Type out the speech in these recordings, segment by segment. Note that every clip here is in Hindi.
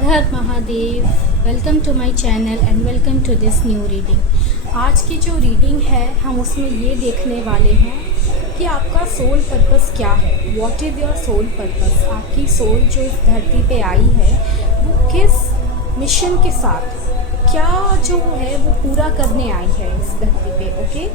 हर हर Mahadev. Welcome to my channel and welcome to this new reading. आज की जो रीडिंग है हम उसमें ये देखने वाले हैं कि आपका सोल पर्पस क्या है। What is your soul purpose. आपकी सोल जो इस धरती पे आई है वो किस मिशन के साथ, क्या जो है वो पूरा करने आई है इस धरती पे। ओके,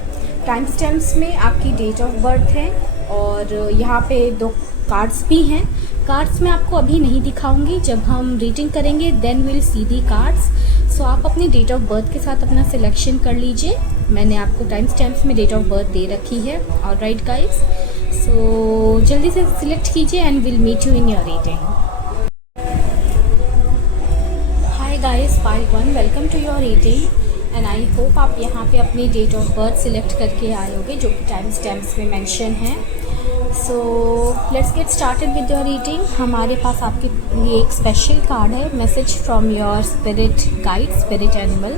टाइम स्टैम्प्स में आपकी डेट ऑफ बर्थ है और यहाँ पे 2 कार्ड्स भी हैं। कार्ड्स मैं आपको अभी नहीं दिखाऊंगी, जब हम रीडिंग करेंगे then will see the cards. So आप अपनी डेट ऑफ बर्थ के साथ अपना सिलेक्शन कर लीजिए। मैंने आपको टाइम स्टैम्प्स में डेट ऑफ बर्थ दे रखी है। ऑलराइट गाइस, सो जल्दी से सिलेक्ट कीजिए and will meet you in your reading. Hi guys, pile 1, welcome to your reading and I hope आप यहाँ पे अपनी डेट ऑफ बर्थ सिलेक्ट करके आए होगे जो कि टाइम स्टैम्प्स में मेंशन है। So let's get started with your reading. हमारे पास आपके लिए एक स्पेशल कार्ड है, message from your spirit guide, spirit animal,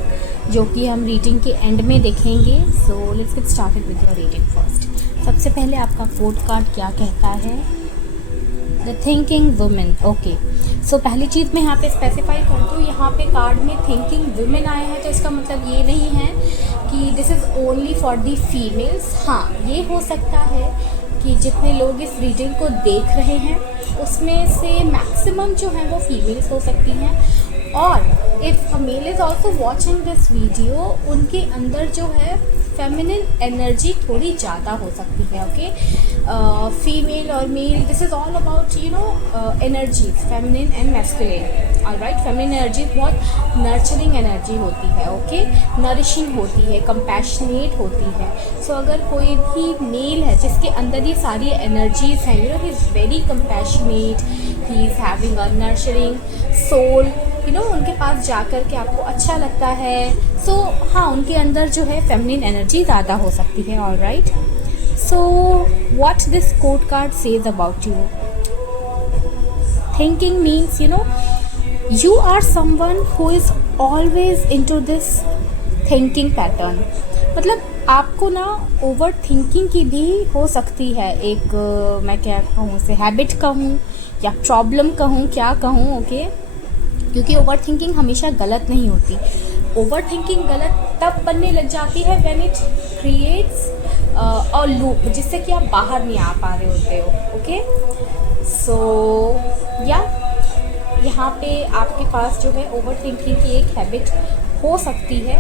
जो कि हम रीडिंग के एंड में देखेंगे। So let's get started with your reading first. सबसे पहले आपका कोड कार्ड क्या कहता है? The thinking women. ओके, सो पहली चीज़ मैं यहाँ पे स्पेसिफाई कर दूँ, यहाँ पे कार्ड में थिंकिंग वुमेन आया है तो इसका मतलब ये नहीं है कि this is only for the females. हाँ, ये हो सकता है कि जितने लोग इस रीडिंग को देख रहे हैं उसमें से मैक्सिमम जो हैं वो फीमेल्स हो सकती हैं, और if a mail is also watching this video, उनके अंदर जो है फेमिनिन एनर्जी थोड़ी ज़्यादा हो सकती है। ओके, फीमेल और male, this is all about energies, feminine and masculine. Alright, feminine energy बहुत नर्चरिंग एनर्जी होती है। ओके, नरिशिंग होती है, कंपैशनेट होती है। सो अगर कोई भी मेल है जिसके अंदर ये सारी एनर्जीज हैं, he is very compassionate, he is having a nurturing soul, उनके पास जाकर के आपको अच्छा लगता है। सो हाँ, उनके अंदर जो है फेमिनिन एनर्जी ज़्यादा हो सकती है। Alright, so what this code card says about you. Thinking means you are someone who is always into this thinking pattern। मतलब आपको ना ओवर थिंकिंग की भी हो सकती है एक, मैं क्या कहूँ उसे, हैबिट कहूँ या प्रॉब्लम कहूँ, क्या कहूँ। ओके, क्योंकि ओवर थिंकिंग हमेशा गलत नहीं होती। ओवर थिंकिंग गलत तब बनने लग जाती है when it creates a loop, जिससे कि आप बाहर नहीं आ पा रहे होते हो। ओके, सो या यहाँ पे आपके पास जो है ओवर थिंकिंग की एक हैबिट हो सकती है,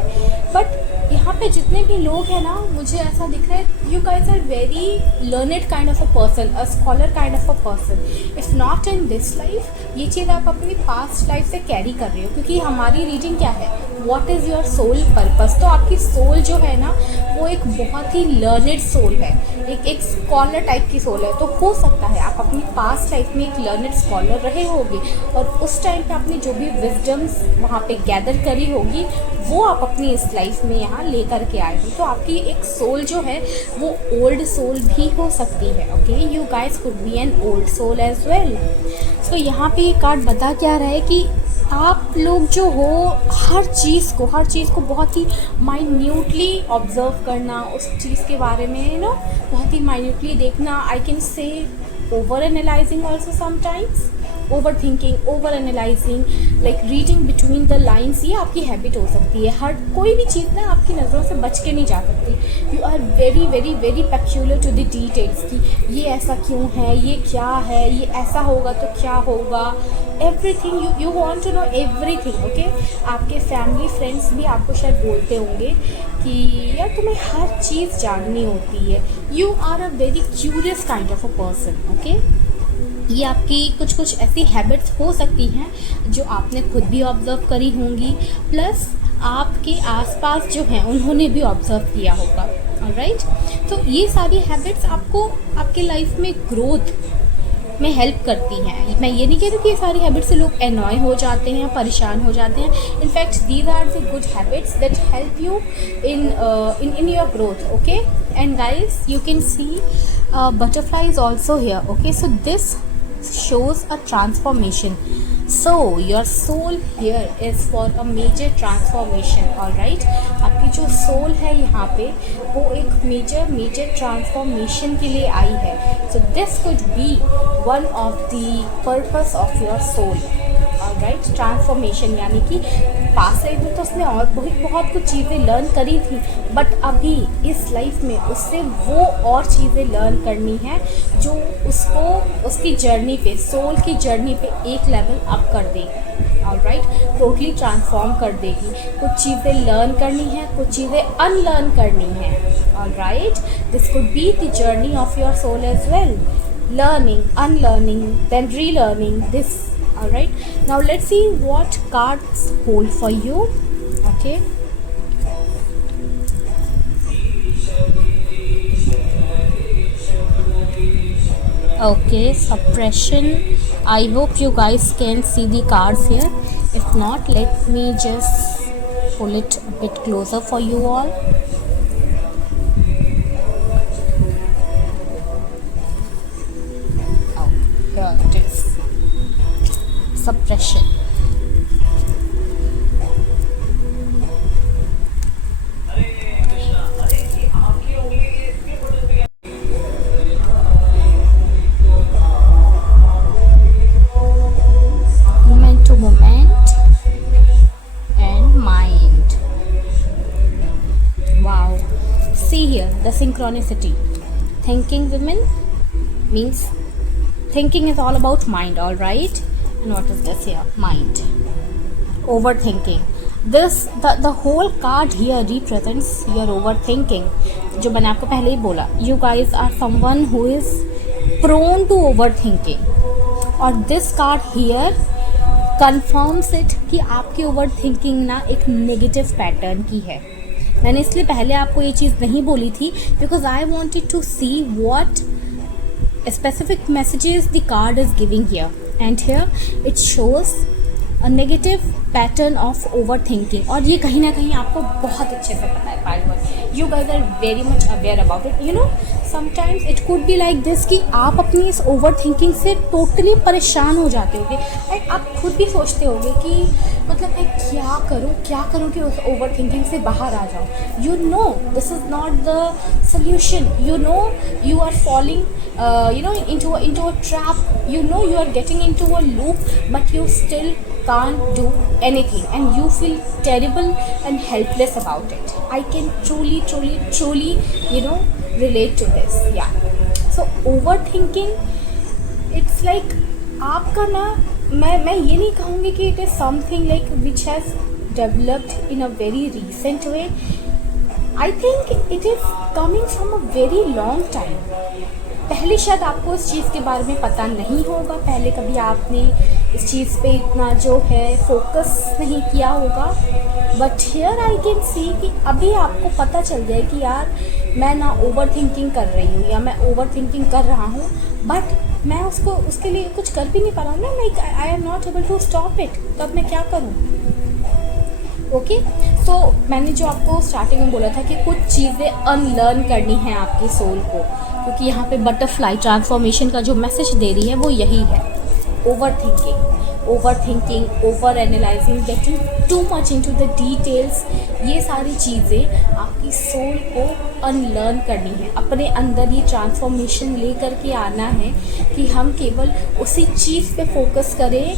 बट यहाँ पे जितने भी लोग हैं ना, मुझे ऐसा दिख रहा है you guys are very learned kind of a person, a scholar kind of a person. If not in this life, ये चीज़ आप अपनी पास्ट लाइफ से कैरी कर रहे हो, क्योंकि हमारी रीडिंग क्या है, what is your soul purpose. तो आपकी सोल जो है ना वो एक बहुत ही लर्नेड सोल है, एक स्कॉलर टाइप की सोल है। तो हो सकता है आप अपनी पास्ट लाइफ में एक लर्नेड स्कॉलर रहे होगे और उस टाइम पे आपने जो भी विजडम्स वहाँ पे गैदर करी होगी वो आप अपनी इस लाइफ में यहाँ लेकर के आए हो। तो आपकी एक सोल जो है वो ओल्ड सोल भी हो सकती है। Okay, you guys could be an old soul as well. So यहाँ पे ये कार्ड बता क्या रहा है कि आप लोग जो हो हर चीज़ को बहुत ही माइन्यूटली ऑब्जर्व करना, उस चीज़ के बारे में बहुत ही माइन्यूटली देखना। आई कैन से over analysing also sometimes, over thinking, over analysing, like reading between the lines, ये आपकी हैबिट हो सकती है। हर कोई भी चीज़ ना आपकी नज़रों से बच के नहीं जा सकती। You are very very very peculiar to the details कि ये ऐसा क्यों है, ये क्या है, ये ऐसा होगा तो क्या होगा, everything you want to know everything. Okay, आपके फैमिली फ्रेंड्स भी आपको शायद बोलते होंगे कि यार तुम्हें हर चीज़ जाननी होती है। You are a very curious kind of a person. Okay, ये आपकी कुछ ऐसी हैबिट्स हो सकती हैं जो आपने खुद भी ऑब्ज़र्व करी होंगी, प्लस आपके आसपास जो हैं उन्होंने भी ऑब्ज़र्व किया होगा। ऑलराइट, तो ये सारी हैबिट्स आपको आपके लाइफ में ग्रोथ में हेल्प करती हैं। मैं ये नहीं कह रही कि ये सारी हैबिट्स से लोग एनॉय हो जाते हैं, परेशान हो जाते हैं। In fact these are the good habits that help you in your growth. Okay, and guys you can see butterfly is also here. Okay, so this shows a transformation. So your soul here is for a major transformation. All right, आपकी जो soul है यहाँ पे वो एक major transformation के लिए आई है. So this could be one of the purpose of your soul. Alright. Transformation यानी कि पास्ट लाइफ में तो उसने और बहुत कुछ चीज़ें लर्न करी थी, बट अभी इस लाइफ में उससे वो और चीज़ें लर्न करनी है जो उसको उसकी जर्नी पे, सोल की जर्नी पे एक लेवल अप कर देगी, ऑलराइट, टोटली ट्रांसफॉर्म कर देगी। कुछ चीज़ें लर्न करनी है, कुछ चीज़ें अनलर्न करनी है, alright. This could be the journey of your soul as well, learning, unlearning, then relearning this. All right, now let's see what cards hold for you. Okay, okay, suppression. I hope you guys can see the cards here. If not, let me just pull it a bit closer for you all. Here it is, suppression. Moment to moment and mind. Wow, see here the synchronicity. Thinking women means thinking is all about mind, all right. And what is this here? Mind, overthinking. This the whole card here represents your overthinking. जो मैंने आपको पहले ही बोला, you guys are someone who is prone to overthinking, और this card here confirms it कि आपकी overthinking ना एक negative pattern की है। मैंने इसलिए पहले आपको ये चीज़ नहीं बोली थी because I wanted to see what specific messages the card is giving here, and here it shows a negative pattern of overthinking, और ये कहीं ना कहीं आपको बहुत अच्छे से पता है part, you guys are very much aware about it, you know. Sometimes it could be like this कि आप अपनी इस ओवर थिंकिंग से टोटली परेशान हो जाते होगे, एंड आप खुद भी सोचते होगे कि मतलब मैं क्या करूँ कि उस ओवर थिंकिंग से बाहर आ जाऊँ। You know this is not the solution, you know you are falling into a trap, you know you are getting into a loop, but you still can't do anything and you feel terrible and helpless about it. I can truly relate to this. Yeah, so overthinking, it's like आपका ना, मैं ये नहीं कहूँगी कि it is something like which has developed in a very recent way. I think it is coming from a very long time. पहले शायद आपको इस चीज़ के बारे में पता नहीं होगा, पहले कभी आपने इस चीज़ पे इतना जो है फोकस नहीं किया होगा, but here I can see कि अभी आपको पता चल जाए कि यार मैं ना ओवर थिंकिंग कर रही हूँ या मैं ओवर थिंकिंग कर रहा हूँ, बट मैं उसके लिए कुछ कर भी नहीं पा रहा हूँ ना, like I am not able to stop it, तब मैं क्या करूँ। ओके, सो मैंने जो आपको स्टार्टिंग में बोला था कि कुछ चीज़ें अनलर्न करनी है आपकी सोल को, क्योंकि यहाँ पे बटरफ्लाई ट्रांसफॉर्मेशन का जो मैसेज दे रही है वो यही है। Over thinking, over analysing, getting too much into the details, ये सारी चीज़ें आपकी सोल को अनलर्न करनी है। अपने अंदर ये ट्रांसफॉर्मेशन ले करके आना है कि हम केवल उसी चीज़ पे फोकस करें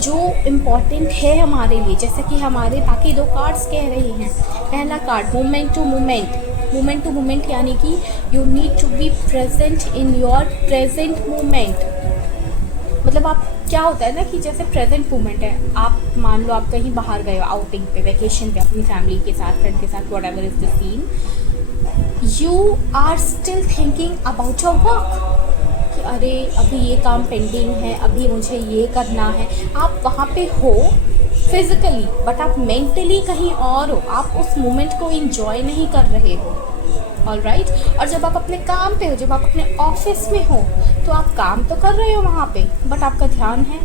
जो इम्पॉर्टेंट है हमारे लिए, जैसे कि हमारे बाकी दो कार्ड्स कह रहे हैं। पहला कार्ड मोमेंट टू मोमेंट यानी कि you need to be present in your present moment. मतलब आप क्या होता है ना कि जैसे प्रेजेंट मोमेंट है, आप मान लो आप कहीं बाहर गए हो आउटिंग पे, वेकेशन पे, अपनी फैमिली के साथ, फ्रेंड के साथ, whatever is the scene, you are still thinking about your work कि अरे अभी ये काम पेंडिंग है, अभी मुझे ये करना है। आप वहाँ पे हो फिजिकली, बट आप मेंटली कहीं और हो, आप उस मोमेंट को एंजॉय नहीं कर रहे हो, ऑलराइट। और जब आप अपने काम पे हो, जब आप अपने ऑफिस में हो, तो आप काम तो कर रहे हो वहाँ पे, बट आपका ध्यान है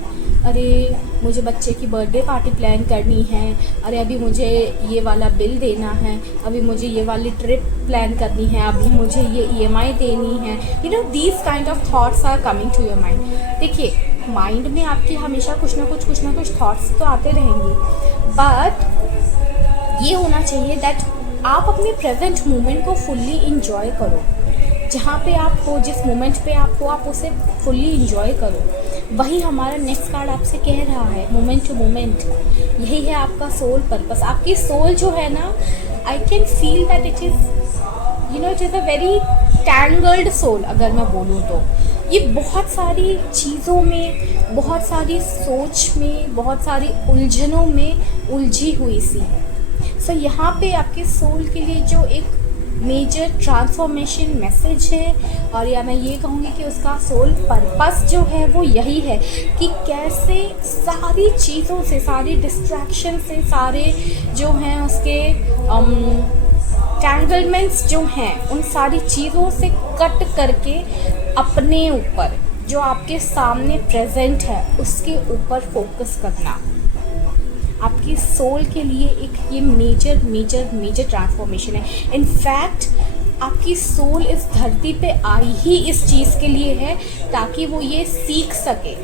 अरे मुझे बच्चे की बर्थडे पार्टी प्लान करनी है, अरे अभी मुझे ये वाला बिल देना है, अभी मुझे ये वाली ट्रिप प्लान करनी है, अभी मुझे ये EMI देनी है। You know these kind of thoughts are coming to your mind. देखिए माइंड में आपके हमेशा कुछ ना कुछ थॉट्स तो आते रहेंगे, बट ये होना चाहिए दैट आप अपने प्रेजेंट मोमेंट को फुल्ली इंजॉय करो। जहाँ पे आप हो, जिस मोमेंट पे आप हो, आप उसे फुल्ली इंजॉय करो। वही हमारा नेक्स्ट कार्ड आपसे कह रहा है, मोमेंट टू मोमेंट। यही है आपका सोल पर्पस। आपकी सोल जो है ना, I can feel that it is it is a very tangled soul. अगर मैं बोलूँ तो ये बहुत सारी चीज़ों में, बहुत सारी सोच में, बहुत सारी उलझनों में उलझी हुई सी है। सो यहाँ पे आपके सोल के लिए जो एक मेजर ट्रांसफॉर्मेशन मैसेज है, और या मैं ये कहूँगी कि उसका सोल पर्पस जो है वो यही है कि कैसे सारी चीज़ों से, सारी डिस्ट्रैक्शन से, सारे जो हैं उसके टैंगलमेंट्स जो हैं, उन सारी चीज़ों से कट करके अपने ऊपर जो आपके सामने प्रेजेंट है उसके ऊपर फोकस करना आपकी सोल के लिए एक ये मेजर मेजर मेजर ट्रांसफॉर्मेशन है। इनफैक्ट आपकी सोल इस धरती पे आई ही इस चीज़ के लिए है ताकि वो ये सीख सके।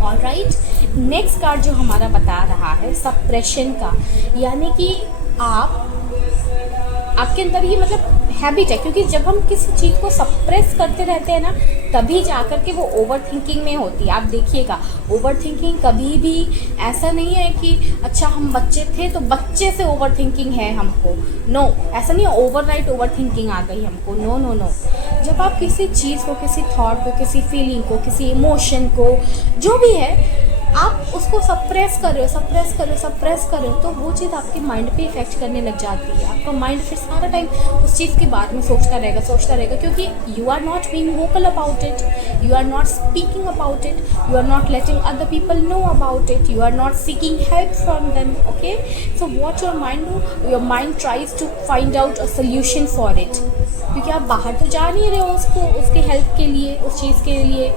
ऑलराइट, नेक्स्ट कार्ड जो हमारा बता रहा है सप्रेशन का, यानी कि आपके अंदर ये मतलब हैबिट है, क्योंकि जब हम किसी चीज़ को सप्रेस करते रहते हैं ना, तभी जाकर के वो ओवर थिंकिंग में होती है। आप देखिएगा, ओवर थिंकिंग कभी भी ऐसा नहीं है कि अच्छा हम बच्चे थे तो बच्चे से ओवर थिंकिंग है हमको। नो, ऐसा नहीं है ओवरनाइट ओवर थिंकिंग आ गई हमको। नो नो नो, जब आप किसी चीज़ को, किसी थॉट को, किसी फीलिंग को, किसी इमोशन को, जो भी है, आप उसको सप्रेस कर रहे हो तो वो चीज़ आपके माइंड पे इफेक्ट करने लग जाती है। आपका माइंड फिर सारा टाइम उस चीज़ के बारे में सोचता रहेगा, क्योंकि you are not being vocal about it, you are not speaking about it, you are not letting other people know about it, you are not seeking help from them. Okay, so what your mind tries to find out a solution for it, क्योंकि आप बाहर तो जा नहीं रहे हो उसके हेल्प के लिए, उस चीज़ के लिए,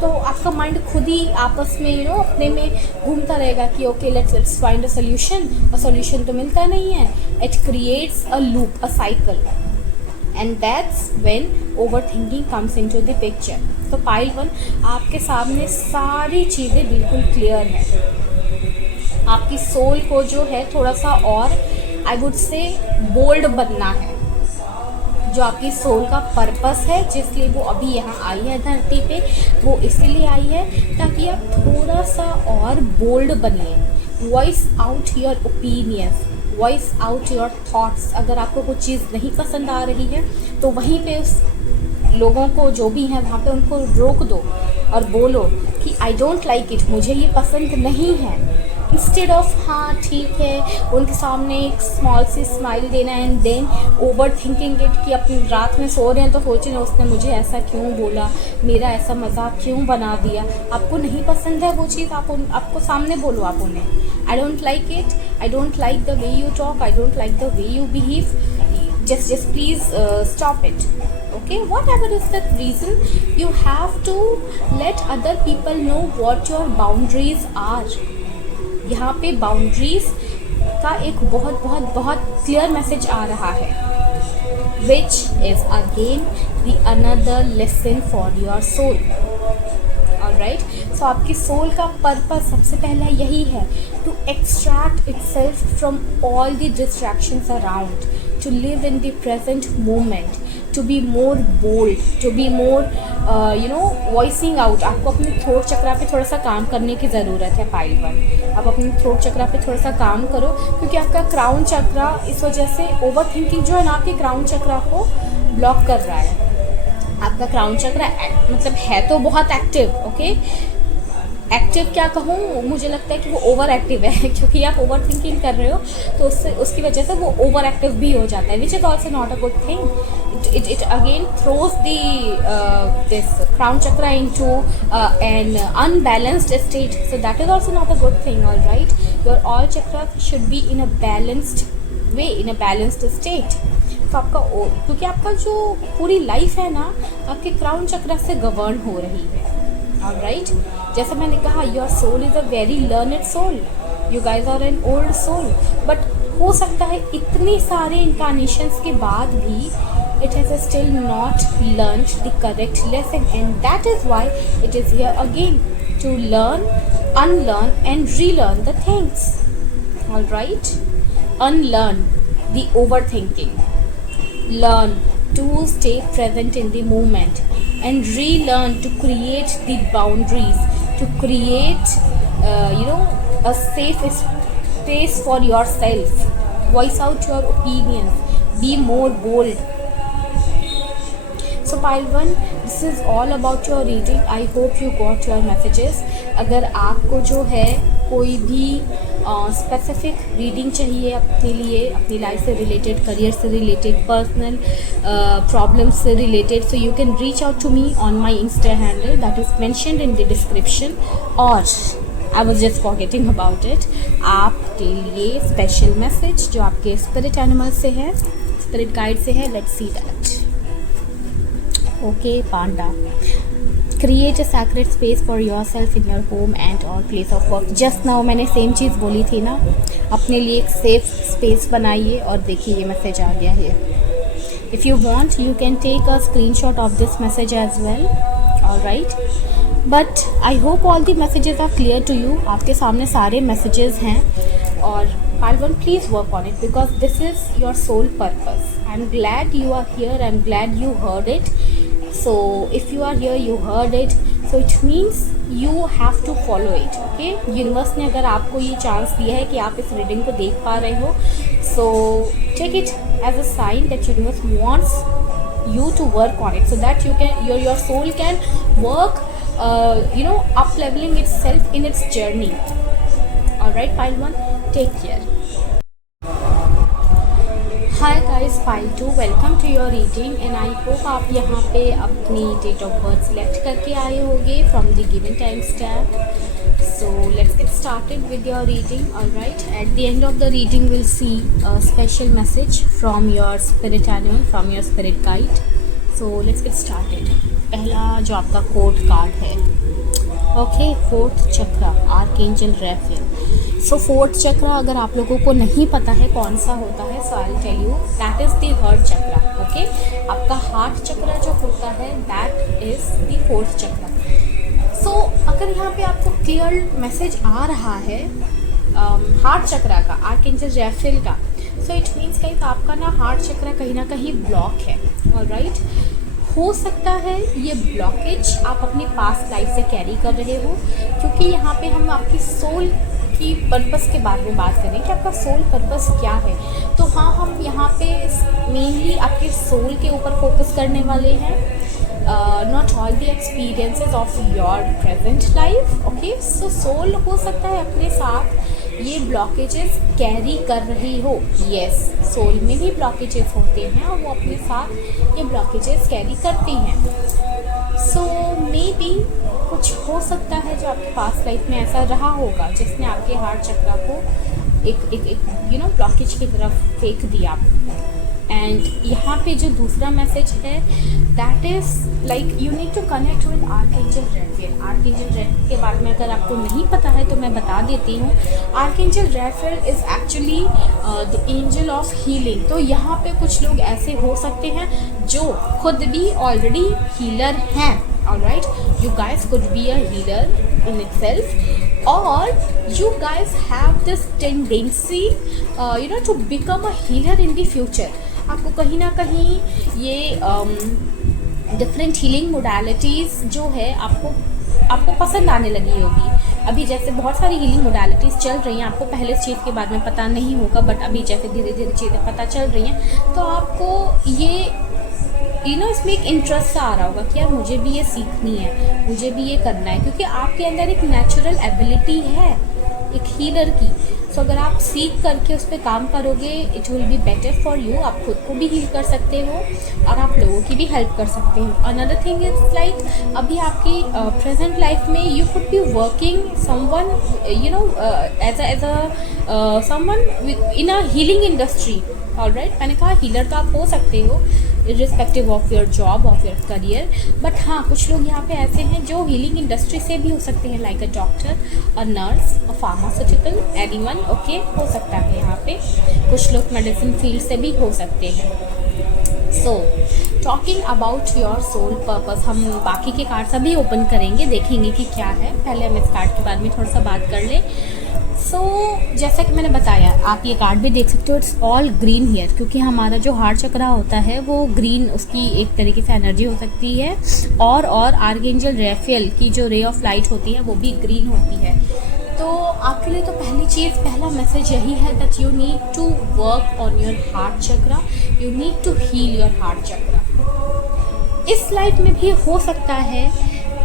तो आपका माइंड खुद ही आपस में अपने में घूमता रहेगा कि okay let's find a solution, और सोल्यूशन तो मिलता नहीं है। It creates a loop, a cycle, and that's when over thinking comes into the picture. तो पाइल 1, आपके सामने सारी चीज़ें बिल्कुल क्लियर हैं। आपकी सोल को जो है थोड़ा सा और आई वुड से बोल्ड बनना है। जो आपकी सोल का पर्पस है, जिसलिए वो अभी यहाँ आई है धरती पे, वो इसीलिए आई है ताकि आप थोड़ा सा और बोल्ड बनिए। Voice out your opinions, voice out your thoughts. अगर आपको कुछ चीज़ नहीं पसंद आ रही है तो वहीं पे उस लोगों को जो भी हैं वहाँ पे उनको रोक दो और बोलो कि आई डोंट लाइक इट, मुझे ये पसंद नहीं है। इंस्टेड ऑफ हाँ ठीक है, उनके सामने एक स्मॉल सी स्माइल देना and then over thinking it कि अपनी रात में सो रहे हैं तो सोच रहे हैं उसने मुझे ऐसा क्यों बोला, मेरा ऐसा मजाक क्यों बना दिया। आपको नहीं पसंद है वो चीज़, आपको सामने बोलो आप उन्हें, I don't like it, I don't like the way you talk, I don't like the way you behave, just please stop it. Okay, whatever is that reason, you have to let other people know what your boundaries are. यहाँ पे बाउंड्रीज का एक बहुत बहुत बहुत क्लियर मैसेज आ रहा है, which is again the another lesson for your soul. Alright, so आपकी सोल का पर्पस सबसे पहला यही है, to extract itself from all the distractions around, to live in the present moment, to be more bold, to be more voicing out. आपको अपने थ्रोट चक्रा पे थोड़ा सा काम करने की ज़रूरत है पाइल 1। आप अपने थ्रोट चक्रा पे थोड़ा सा काम करो, क्योंकि आपका क्राउन चक्रा इस वजह से ओवर थिंकिंग जो है ना आपके क्राउन चक्रा को ब्लॉक कर रहा है। आपका क्राउन चक्रा मतलब है तो बहुत एक्टिव, ओके, एक्टिव क्या कहूँ, मुझे लगता है कि वो ओवर एक्टिव है, क्योंकि आप ओवर थिंकिंग कर रहे हो तो उसकी वजह से वो ओवर एक्टिव भी हो जाता है, which is also not a good thing. It again throws this crown chakra into an unbalanced state, so that is also not a good thing. Alright, your all chakra should be in a balanced way, in a balanced state. तो आपका क्योंकि आपका जो पूरी लाइफ है ना आपके क्राउन चक्रा से गवर्न हो रही है। ऑलराइट, जैसे मैंने कहा, your soul is a very learned soul, you guys are an old soul, but हो सकता है इतने सारे इनकारनेशंस के बाद भी it has still not learned the correct lesson, and that is why it is here again to learn, unlearn and relearn the things. All right, unlearn the overthinking, learn to stay present in the moment, and relearn to create the boundaries, to create a safe space for yourself. Voice out your opinions, be more bold. So pile 1, this is all about your reading. I hope you got your messages. अगर आपको जो है कोई भी स्पेसिफिक रीडिंग चाहिए अपने लिए, अपनी लाइफ से रिलेटेड, करियर से रिलेटेड, पर्सनल प्रॉब्लम्स से related, so you can reach out to me on my insta handle that is mentioned in the description. और I was just forgetting about it, आपके लिए स्पेशल मैसेज जो आपके स्पिरिट एनिमल से है, स्पिरिट गाइड से है. Let's see that. Okay panda, create a sacred space for yourself in your home and or place of work. Just now मैंने सेम चीज़ बोली थी ना, अपने लिए एक सेफ स्पेस बनाइए. और देखिए ये मैसेज आ गया है. If you want you can take a screenshot of this message as well. Alright, but I hope all the messages are clear to you. आपके सामने सारे मैसेजेस हैं. और pile 1, please work on it because this is your sole purpose. I'm glad you are here. I'm glad you heard it. So if you are here, you heard it, so it means you have to follow it. Okay, universe ने अगर आपको ये चांस दिया है कि आप इस रीडिंग को देख पा रहे हो, so take it as a sign that universe wants you to work on it so that you can your soul can work up leveling itself in its journey. All right, pile 1, take care. Hi guys, pile 2, welcome to your reading and I hope आप यहाँ पे अपनी डेट ऑफ बर्थ सेलेक्ट करके आए होंगे from the given time stamp. So let's get started with your reading. Alright, at the end of the reading will see a special message from your spirit animal, from your spirit guide. So let's get started. पहला जो आपका कोड कार्ड है, ओके, फोर्थ चक्रा, आर्कएंजल रैफेल. सो फोर्थ चक्रा अगर आप लोगों को नहीं पता है कौन सा होता है, so I will tell you that is the heart chakra. Okay, आपका हार्ट चक्रा जो होता है that is the fourth chakra. So अगर यहाँ पे आपको क्लियर मैसेज आ रहा है हार्ट चक्रा का, आर्कएंजल रैफेल का, सो इट मीन्स कहीं आपका ना हार्ट चक्रा कहीं ना कहीं ब्लॉक है. ऑलराइट, हो सकता है ये ब्लॉकेज आप अपनी पास्ट लाइफ से कैरी कर रहे हो, क्योंकि यहाँ पे हम आपकी सोल की पर्पस के बारे में बात करें कि आपका सोल पर्पस क्या है. तो हाँ, हम यहाँ पे मेनली आपके सोल के ऊपर फोकस करने वाले हैं, not all the experiences of your present life. Okay, so soul हो सकता है अपने साथ ये ब्लॉकेजेस कैरी कर रही हो. यस, सोल में भी ब्लॉकेजेस होते हैं और वो अपने साथ ये ब्लॉकेजेस कैरी करती हैं. सो मे बी कुछ हो सकता है जो आपके पास लाइफ में ऐसा रहा होगा जिसने आपके हार्ट चक्रा को एक ब्लॉकेज की तरफ फेंक दिया. एंड यहाँ पे जो दूसरा मैसेज है that is like you need to connect with archangel Raphael. Archangel Raphael के बारे में अगर आपको नहीं पता है तो मैं बता देती हूँ. Archangel Raphael is actually the angel of healing. तो यहाँ पे कुछ लोग ऐसे हो सकते हैं जो खुद भी ऑलरेडी हीलर हैं. Alright, you guys could be a healer in itself, or you guys have this tendency to become a healer in the future. आपको कहीं ना कहीं ये डिफरेंट हीलिंग मोडालिटीज़ जो है आपको पसंद आने लगी होगी. अभी जैसे बहुत सारी हीलिंग मोडालिटीज़ चल रही हैं, आपको पहले इस चीज़ के बारे में पता नहीं होगा, बट अभी जैसे धीरे धीरे चीज़ें पता चल रही हैं तो आपको ये इसमें एक इंटरेस्ट आ रहा होगा कि यार मुझे भी ये सीखनी है, मुझे भी ये करना है, क्योंकि आपके अंदर एक नेचुरल एबिलिटी है एक हीलर की. सो अगर आप सीख करके उस पर काम करोगे it will be better for you. आप खुद को भी हील कर सकते हो और आप लोगों की भी हेल्प कर सकते हो. अनदर थिंग इज लाइक अभी आपकी प्रेजेंट लाइफ में you could be working someone as a someone in a healing industry. Alright, मैंने कहा हीलर तो आप हो सकते हो irrespective of your job, of your career, but हाँ कुछ लोग यहाँ पे ऐसे हैं जो हीलिंग इंडस्ट्री से भी हो सकते हैं, like a doctor, a nurse, a pharmaceutical, anyone. Okay, हो सकता है यहाँ पे कुछ लोग मेडिसिन फील्ड से भी हो सकते हैं. So talking about your soul purpose, हम बाकी के कार्ड्स अभी ओपन करेंगे, देखेंगे कि क्या है। पहले हम इस कार्ड के बारे में थोड़ा सा बात कर लें। जैसा कि मैंने बताया, आप ये कार्ड भी देख सकते हो, इट्स ऑल ग्रीन हियर, क्योंकि हमारा जो हार्ट चक्रा होता है वो ग्रीन, उसकी एक तरीके से एनर्जी हो सकती है। और आर्कएंजल राफेल की जो रे ऑफ लाइट होती है वो भी ग्रीन होती है। तो आपके लिए तो पहली चीज़, पहला मैसेज यही है that you need to work on your heart chakra, you need to heal your heart chakra. इस लाइफ में भी हो सकता है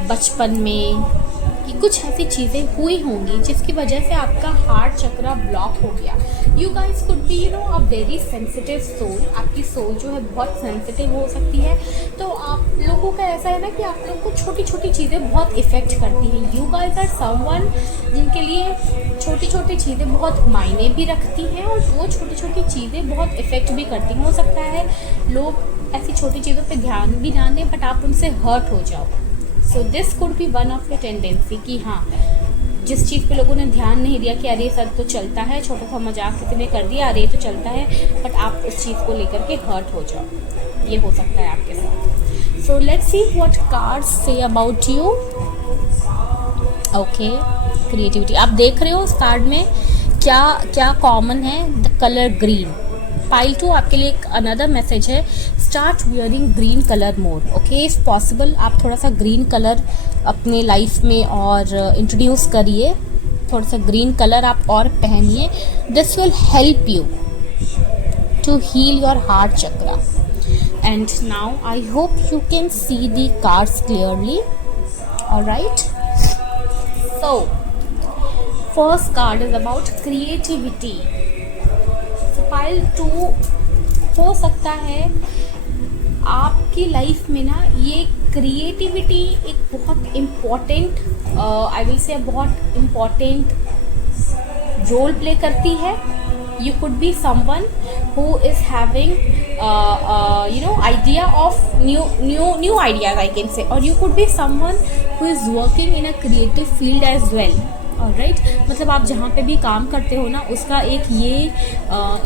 बचपन में कि कुछ ऐसी चीज़ें हुई होंगी जिसकी वजह से आपका हार्ट चक्रा ब्लॉक हो गया। You guys could be a very sensitive soul, आपकी सोल जो है बहुत सेंसिटिव हो सकती है। तो आप लोगों का ऐसा है ना कि आप लोग को छोटी छोटी चीज़ें बहुत इफ़ेक्ट करती हैं। यू गाइस आर समवन जिनके लिए छोटी छोटी चीज़ें बहुत मायने भी रखती हैं और वो छोटी छोटी चीज़ें बहुत इफ़ेक्ट भी करती हैं। हो सकता है लोग ऐसी छोटी चीज़ों पे ध्यान भी ना दें बट आप उनसे हर्ट हो जाओ। So this could B one of your tendency कि हाँ, जिस चीज़ पे लोगों ने ध्यान नहीं दिया कि अरे सर तो चलता है, छोटा सा मजाक किसी ने कर दिया, अरे तो चलता है, बट आप उस चीज़ को लेकर के हर्ट हो जाओ। ये हो सकता है आपके साथ। So let's see what cards say about you. Okay, creativity, आप देख रहे हो इस कार्ड में क्या क्या कॉमन है, द कलर ग्रीन। पाइल 2 आपके लिए एक अनदर मैसेज है, start wearing green colour more. Okay, if possible आप थोड़ा सा ग्रीन कलर अपने लाइफ में और इंट्रोड्यूस करिए, थोड़ा सा ग्रीन कलर आप और पहनिए। This will help you to heal your heart chakra. And now I hope you can see the cards clearly. Alright, so first card is about creativity. Pile 2 हो सकता है आपकी लाइफ में ना ये क्रिएटिविटी एक बहुत इम्पॉर्टेंट, आई विल से बहुत इम्पॉर्टेंट रोल प्ले करती है। You could be someone who is having idea of new ideas, I can say, or you could be someone who is working in a creative field as well. Alright, मतलब आप जहाँ पे भी काम करते हो ना, उसका एक ये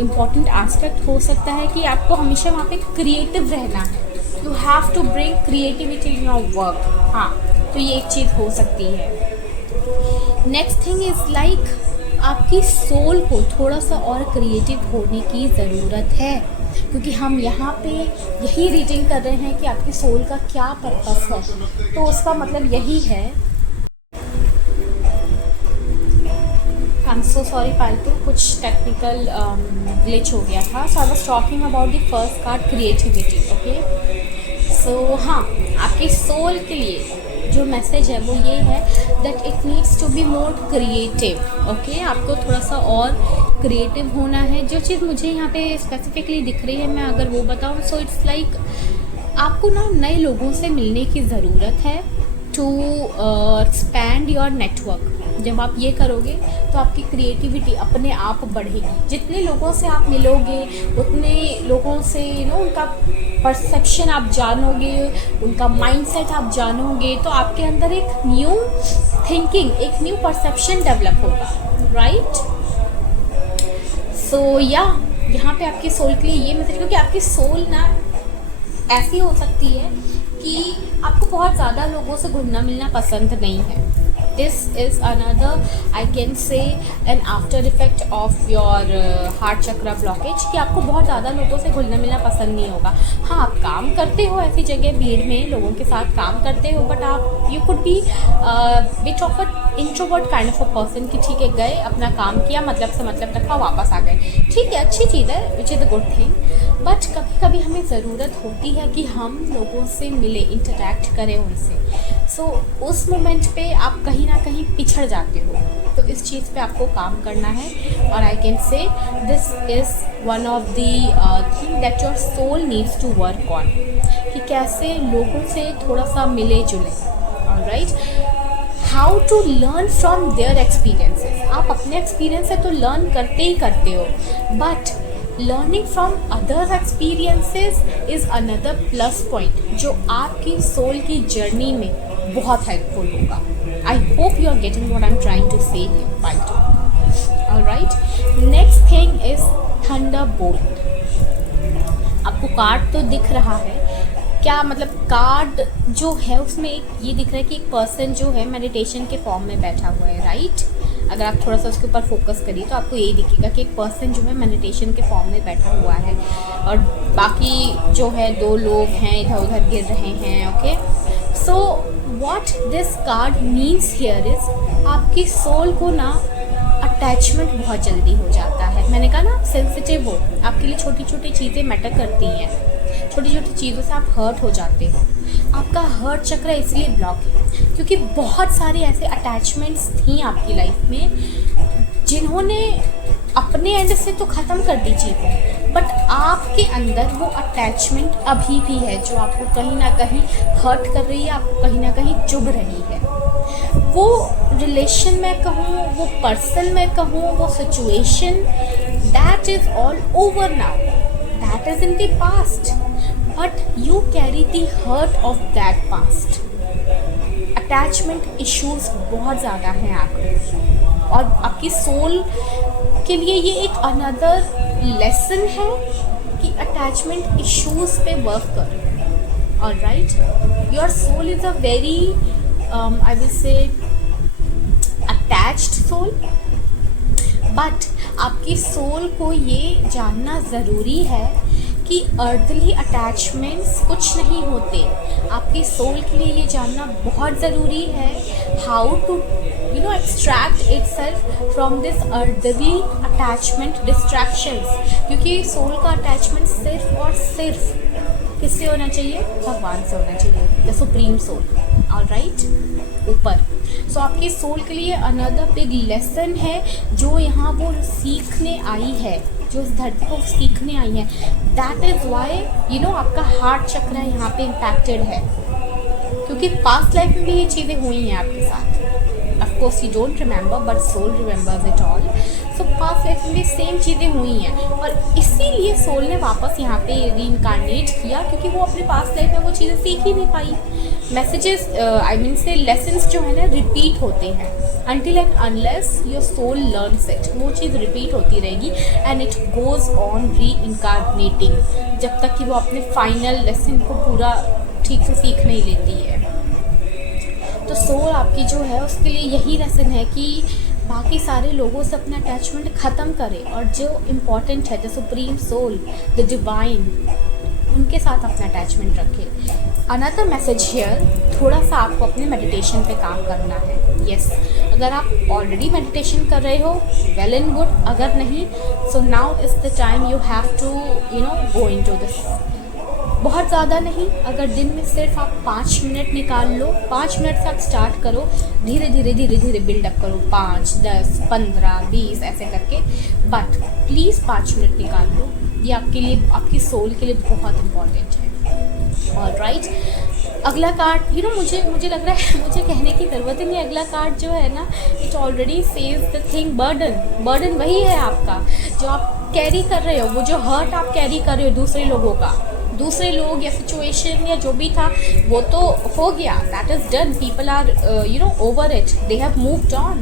इम्पॉर्टेंट एस्पेक्ट हो सकता है कि आपको हमेशा वहाँ पे क्रिएटिव रहना है। You have to bring creativity in your work. हाँ, तो ये एक चीज़ हो सकती है। नेक्स्ट थिंग इज़ लाइक आपकी सोल को थोड़ा सा और क्रिएटिव होने की ज़रूरत है, क्योंकि हम यहाँ पे यही रीडिंग कर रहे हैं कि आपकी सोल का क्या पर्पस है। तो उसका मतलब यही है। आई एम सो सॉरी पालतू, कुछ टेक्निकल ग्लिच हो गया था। So I was talking about the first card, creativity. Okay, so हाँ, आपके सोल के लिए जो मैसेज है वो ये है that it needs to be more creative. Okay, आपको थोड़ा सा और क्रिएटिव होना है। जो चीज़ मुझे यहाँ पे स्पेसिफिकली दिख रही है, मैं अगर वो बताऊँ, सो इट्स लाइक आपको ना नए लोगों से मिलने की ज़रूरत है टू एक्सपैंड योर नेटवर्क। जब आप ये करोगे तो आपकी क्रिएटिविटी अपने आप बढ़ेगी। जितने लोगों से आप मिलोगे उतने लोगों से उनका परसेप्शन आप जानोगे, उनका माइंडसेट आप जानोगे, तो आपके अंदर एक न्यू थिंकिंग, एक न्यू परसेप्शन डेवलप होगा। राइट, सो यहाँ पे आपकी सोल के लिए ये मैसेज, क्योंकि आपकी सोल ना ऐसी हो सकती है कि आपको बहुत ज़्यादा लोगों से घुलना मिलना पसंद नहीं है। This is another, I can say, an after effect of your heart chakra blockage, कि आपको बहुत ज़्यादा लोगों से घुलना मिलना पसंद नहीं होगा। हाँ, आप काम करते हो ऐसी जगह, भीड़ में लोगों के साथ काम करते हो, बट आप you could B bit of a introvert kind of a person कि ठीक है, गए अपना काम किया, मतलब से मतलब रखा, वापस आ गए। ठीक है, अच्छी चीज़ है, which is a good thing, but कभी कभी हमें ज़रूरत होती है कि हम लोगों से मिले, इंटरेक्ट करें उनसे। सो उस मोमेंट पे आप कहीं ना कहीं पिछड़ जाते हो, तो इस चीज़ पे आपको काम करना है। और I can say this is one of the thing that your soul needs to work on, कि कैसे लोगों से थोड़ा सा मिले जुले। Alright, how to learn from their experiences. आप अपने एक्सपीरियंस से तो लर्न करते ही करते हो, but learning from others experiences is another plus point जो आपकी सोल की जर्नी में बहुत हेल्पफुल होगा। I hope you are getting what I am trying to say here right. Alright, next thing is thunderbolt. आपको कार्ड तो दिख रहा है, क्या मतलब कार्ड जो है उसमें एक ये दिख रहा है कि एक पर्सन जो है मेडिटेशन के फॉर्म में बैठा हुआ है, राइट। अगर आप थोड़ा सा उसके ऊपर फोकस करिए तो आपको यही दिखेगा कि एक पर्सन जो है मेडिटेशन के फॉर्म में बैठा हुआ है और बाकी जो है 2 लोग हैं इधर उधर गिर रहे हैं। Okay, so what this card means here is आपकी सोल को ना अटैचमेंट बहुत जल्दी हो जाता है। मैंने कहा ना आप सेंसिटिव हो, आपके लिए छोटी छोटी चीज़ें मैटर करती हैं, छोटी छोटी चीज़ों से आप हर्ट हो जाते हो। आपका हर्ट चक्र इसलिए ब्लॉक है क्योंकि बहुत सारे ऐसे अटैचमेंट्स थी आपकी लाइफ में जिन्होंने अपने एंड से तो ख़त्म कर दी चीज़ें, बट आपके अंदर वो अटैचमेंट अभी भी है जो आपको कहीं ना कहीं हर्ट कर रही है, आपको कहीं ना कहीं चुभ रही है। वो रिलेशन में कहूँ, वो पर्सन में कहूँ, वो situation, that is all over now, that is in the past, but you carry the hurt of that past. Attachment issues बहुत ज़्यादा हैं आपके और आपकी सोल के लिए ये एक अनदर लेसन है कि अटैचमेंट इश्यूज पे वर्क करो। Alright, your soul is a very I will say attached soul, but आपकी सोल को ये जानना ज़रूरी है कि अर्थली अटैचमेंट्स कुछ नहीं होते। आपकी सोल के लिए ये जानना बहुत ज़रूरी है how to extract itself from this earthly attachment distractions, क्योंकि सोल का अटैचमेंट सिर्फ और सिर्फ किससे होना चाहिए? भगवान से होना चाहिए, द सुप्रीम सोल। ऑलराइट, ऊपर। सो आपकी सोल के लिए अनदर बिग लेसन है जो यहाँ वो सीखने आई है, जो इस धरती को सीखने आई है। दैट इज़ वाई आपका हार्ट चक्र यहाँ पे इम्पैक्टेड है, क्योंकि पास्ट लाइफ में भी ये चीज़ें हुई हैं आपके साथ। Of course you don't remember but soul remembers it all. So past life में भी सेम चीज़ें हुई हैं और इसीलिए सोल ने वापस यहाँ पे रीइंकार्नेट किया, क्योंकि वो अपने पास्ट लाइफ में वो चीज़ें सीख ही नहीं पाई। मैसेजेस आई मीन से लेसन्स जो है ना रिपीट होते हैं until and unless your soul learns it, वो चीज़ रिपीट होती रहेगी and it goes on reincarnating जब तक कि वो अपने फाइनल लेसन को पूरा ठीक से सीख नहीं लेती है। तो सोल आपकी जो है उसके लिए यही लेसन है कि बाकी सारे लोगों से अपना अटैचमेंट ख़त्म करे और जो इम्पोर्टेंट है the supreme soul, the divine, उनके साथ अपना अटैचमेंट रखे। अनदर मैसेज हियर, थोड़ा सा आपको अपने मेडिटेशन पे काम करना है। यस, अगर आप ऑलरेडी मेडिटेशन कर रहे हो वेल एंड गुड, अगर नहीं so now is the time you have to go into this. बहुत ज़्यादा नहीं, अगर दिन में सिर्फ आप 5 मिनट निकाल लो, 5 मिनट से आप स्टार्ट करो, धीरे धीरे धीरे धीरे बिल्डअप करो, 5, 10, 15, 20 ऐसे करके, बट प्लीज़ 5 मिनट निकाल लो। ये आपके लिए, आपकी सोल के लिए बहुत इम्पॉर्टेंट है। ऑलराइट, अगला कार्ड मुझे लग रहा है मुझे कहने की ज़रूरत ही नहीं। अगला कार्ड जो है ना, it already says the thing burden. Burden वही है आपका जो आप कैरी कर रहे हो, वो जो हर्ट आप कैरी कर रहे हो दूसरे लोगों का, दूसरे लोग या सिचुएशन या जो भी था वो तो हो गया, that is done, people are over it, they have moved on,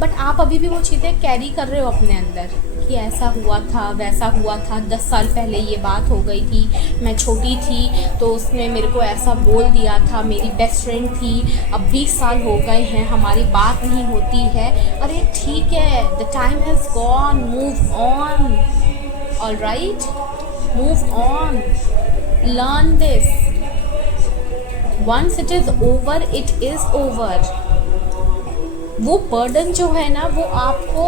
but आप अभी भी वो चीज़ें कैरी कर रहे हो अपने अंदर कि ऐसा हुआ था, वैसा हुआ था, 10 साल पहले ये बात हो गई थी, मैं छोटी थी तो उसने मेरे को ऐसा बोल दिया था, मेरी बेस्ट फ्रेंड थी, अब 20 साल हो गए हैं, हमारी बात नहीं होती है। अरे ठीक है, the time has gone, move on. Alright, move on, learn this, once it is over it is over. वो बर्डन जो है ना वो आपको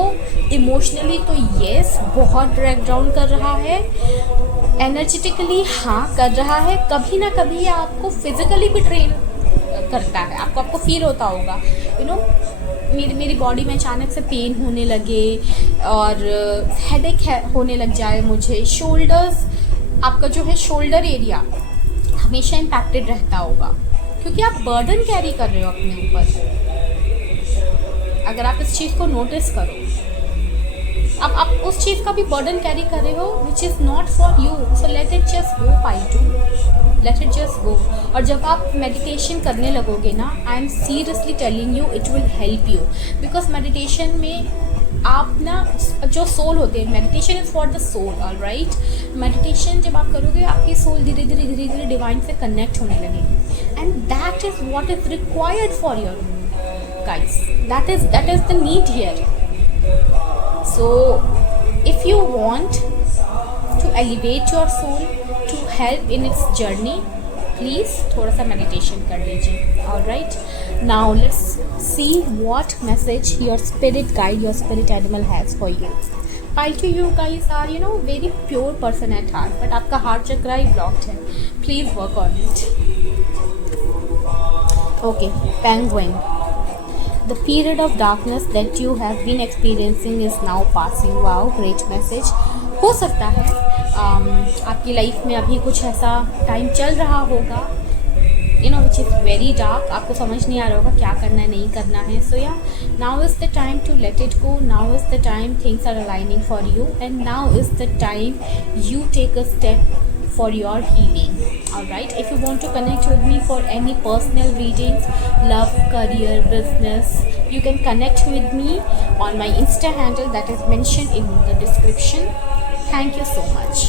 इमोशनली तो येस बहुत ड्रैग डाउन कर रहा है, एनर्जेटिकली हाँ कर रहा है, कभी ना कभी ये आपको फिजिकली भी ट्रेन करता है। आपको फील होता होगा मेरी बॉडी में अचानक से पेन होने लगे और हेडेक होने लग जाए मुझे, शोल्डर्स, आपका जो है शोल्डर एरिया हमेशा इम्पैक्टेड रहता होगा क्योंकि आप बर्डन कैरी कर रहे हो अपने ऊपर। अगर आप इस चीज़ को नोटिस करो अब आप उस चीज़ का भी बर्डन कैरी कर रहे हो which is not for you, so let it just go पाइटू, लेट इट जस्ट गो। और जब आप मेडिटेशन करने लगोगे ना, I am seriously telling you it will help you, because meditation में आप ना जो सोल होते हैं, meditation is for the soul, alright. Meditation जब आप करोगे आपकी सोल धीरे धीरे डिवाइन से कनेक्ट होने लगेगी, and that is what is required for your guys, that is the need here. So if you want to elevate your soul, to help in its journey, please थोड़ा सा meditation कर लीजिए। Alright, now let's see what message your spirit guide, your spirit animal has for you. Piltu, you guys are very pure person at heart, but आपका heart chakra ही blocked है, please work on it. Okay, penguin. The period of darkness that you have been experiencing is now passing. Wow, great message. हो सकता है आपकी लाइफ में अभी कुछ ऐसा टाइम चल रहा होगा which is very dark, आपको समझ नहीं आ रहा होगा क्या करना है नहीं करना है। So yeah, now is the time to let it go, now is the time things are aligning for you, and now is the time you take a step for your healing. Alright, if you want to connect with me for any personal readings, love, career, business, you can connect with me on my Insta handle that is mentioned in the description. Thank you so much.